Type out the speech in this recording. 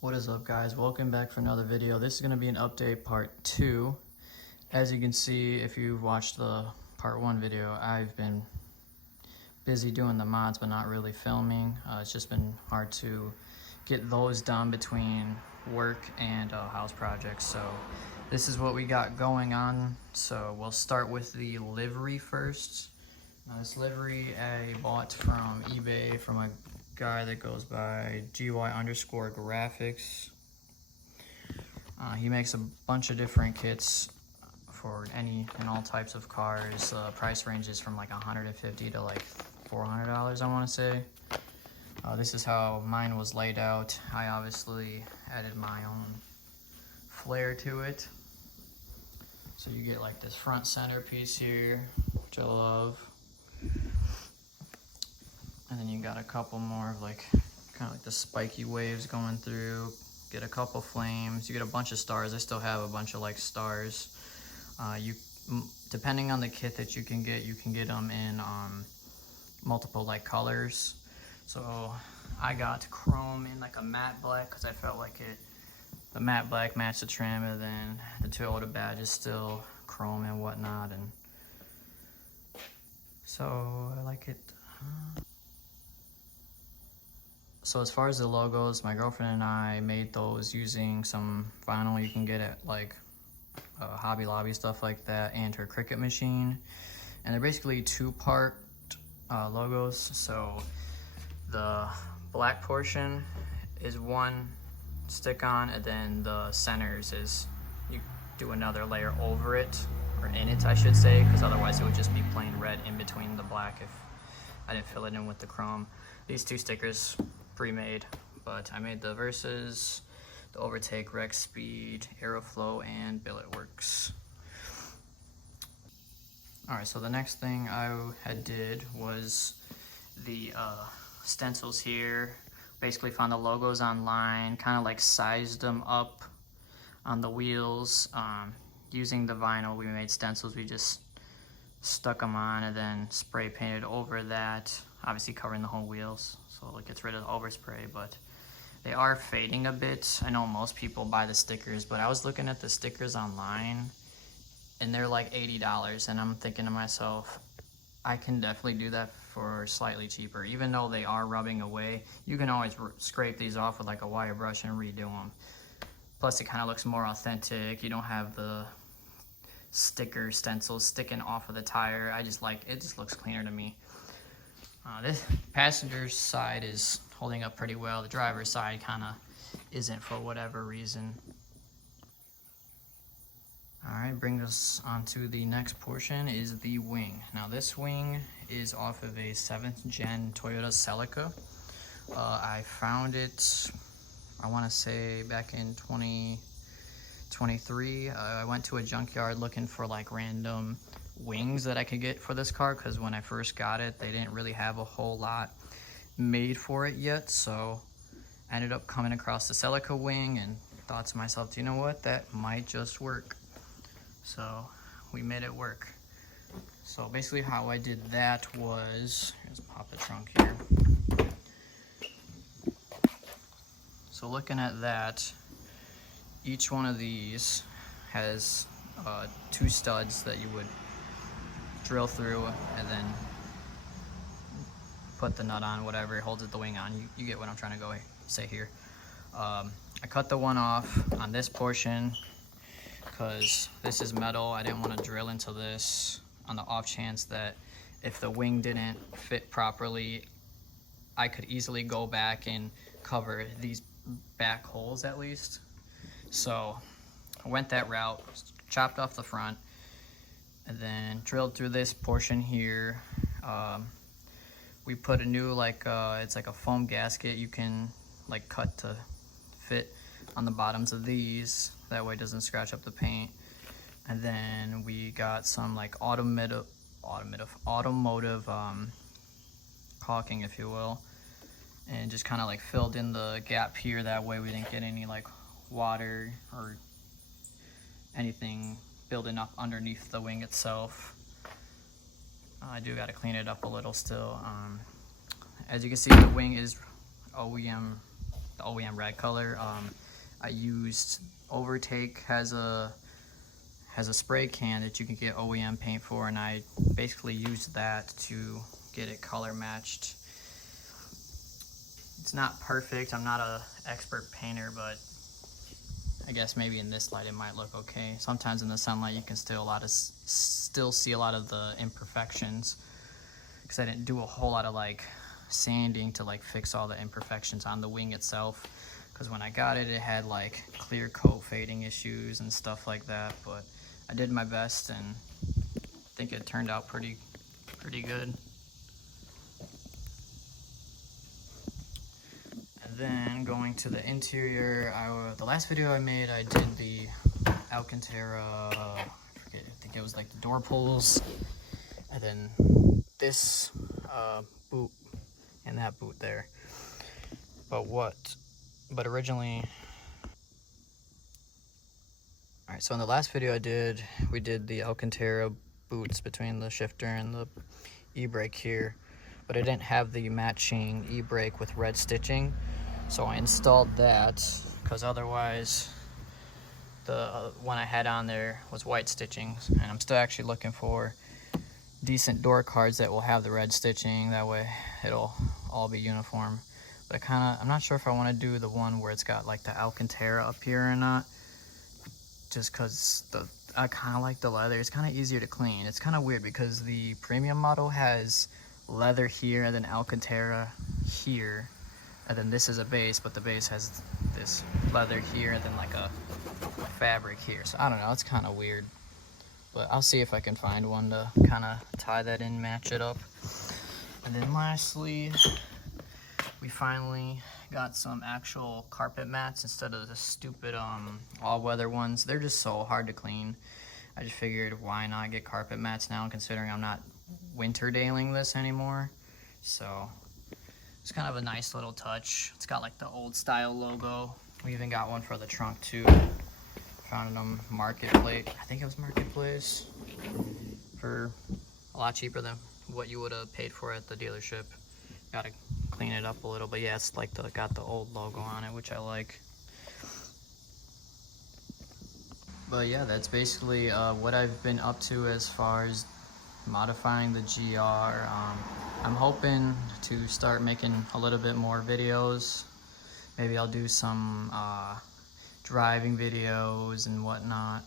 What is up, guys? Welcome back for another video. This is going to be an update part 2. As you can see, if you've watched the part 1 video, I've been busy doing the mods but not really filming. It's just been hard to get those done between work and house projects. So this is what we got going on. So we'll start with the livery first. Now, this livery I bought from eBay from a guy that goes by GY_graphics. He makes a bunch of different kits for any and all types of cars. Price ranges from like $150 to like $400, I want to say. This is how mine was laid out. I obviously added my own flair to it. So you get like this front center piece here, which I love. And then you got a couple more of like kind of like the spiky waves going through. Get a couple flames. You get a bunch of stars. I still have a bunch of like stars. Depending on the kit that you can get them in multiple like colors. So I got chrome in like a matte black because I felt like the matte black matched the trim, and then the Toyota badge is still chrome and whatnot, and so I like it. So as far as the logos, my girlfriend and I made those using some vinyl you can get at like Hobby Lobby, stuff like that, and her Cricut machine. And they're basically two-part logos. So the black portion is one stick-on, and then the centers is you do another layer over it, or in it I should say, because otherwise it would just be plain red in between the black if I didn't fill it in with the chrome. These two stickers pre-made, but I made the Versus, the Overtake, Rex Speed, Aeroflow, and Billet Works. Alright, so the next thing I had did was the stencils here. Basically found the logos online, kind of like sized them up on the wheels. Using the vinyl, we made stencils. We just stuck them on and then spray painted over that, obviously covering the whole wheels, so it gets rid of the overspray, but they are fading a bit. I know most people buy the stickers, but I was looking at the stickers online and they're like $80, and I'm thinking to myself, I can definitely do that for slightly cheaper. Even though they are rubbing away, you can always scrape these off with like a wire brush and redo them. Plus it kind of looks more authentic. You don't have the sticker stencils sticking off of the tire. I just like it, just looks cleaner to me. This passenger side is holding up pretty well. The driver's side kind of isn't for whatever reason. Alright, brings us on to the next portion, is the wing. Now this wing is off of a 7th gen Toyota Celica. I found it, I want to say back in 2023. I went to a junkyard looking for like random wings that I could get for this car, because when I first got it, they didn't really have a whole lot made for it yet. So I ended up coming across the Celica wing and thought to myself, you know what, that might just work. So we made it work. So basically how I did that was, let's pop the trunk here. So looking at that, each one of these has 2 studs that you would drill through and then put the nut on, whatever holds the wing on. You get what I'm trying to say here. I cut the one off on this portion because this is metal. I didn't want to drill into this on the off chance that if the wing didn't fit properly, I could easily go back and cover these back holes at least. So I went that route, chopped off the front, and then drilled through this portion here. We put a new it's like a foam gasket you can like cut to fit on the bottoms of these. That way it doesn't scratch up the paint. And then we got some like automotive caulking, if you will, and just kind of like filled in the gap here. That way we didn't get any like water or anything building up underneath the wing itself. I do got to clean it up a little still. As you can see, the wing is OEM the OEM red color. I used Overtake has a spray can that you can get OEM paint for, and I basically used that to get it color matched. It's not perfect. I'm not an expert painter, but I guess maybe in this light it might look okay. Sometimes in the sunlight you can still see a lot of the imperfections, because I didn't do a whole lot of like sanding to like fix all the imperfections on the wing itself, because when I got it, it had like clear coat fading issues and stuff like that. But I did my best, and I think it turned out pretty good. And then going to the interior, the last video I made, I did the Alcantara, I think it was like the door pulls, and then this boot and that boot there. But originally, alright, so in the last video we did the Alcantara boots between the shifter and the e-brake here, but I didn't have the matching e-brake with red stitching, so I installed that, because otherwise the one I had on there was white stitching, and I'm still actually looking for decent door cards that will have the red stitching. That way it'll all be uniform. But I'm not sure if I want to do the one where it's got like the Alcantara up here or not, just because I kind of like the leather. It's kind of easier to clean. It's kind of weird because the premium model has leather here and then Alcantara here, and then this is a base, but the base has this leather here and then like a fabric here. So I don't know, it's kind of weird, but I'll see if I can find one to kind of tie that in, match it up. And then lastly, we finally got some actual carpet mats instead of the stupid all-weather ones. They're just so hard to clean. I just figured, why not get carpet mats now, considering I'm not winter daling this anymore. So it's kind of a nice little touch. It's got like the old style logo. We even got one for the trunk too. Found them Marketplace. I think it was Marketplace, for a lot cheaper than what you would have paid for at the dealership. Gotta clean it up a little, but yeah, it's like got the old logo on it, which I like. But yeah, that's basically what I've been up to as far as modifying the GR. I'm hoping to start making a little bit more videos. Maybe I'll do some driving videos and whatnot.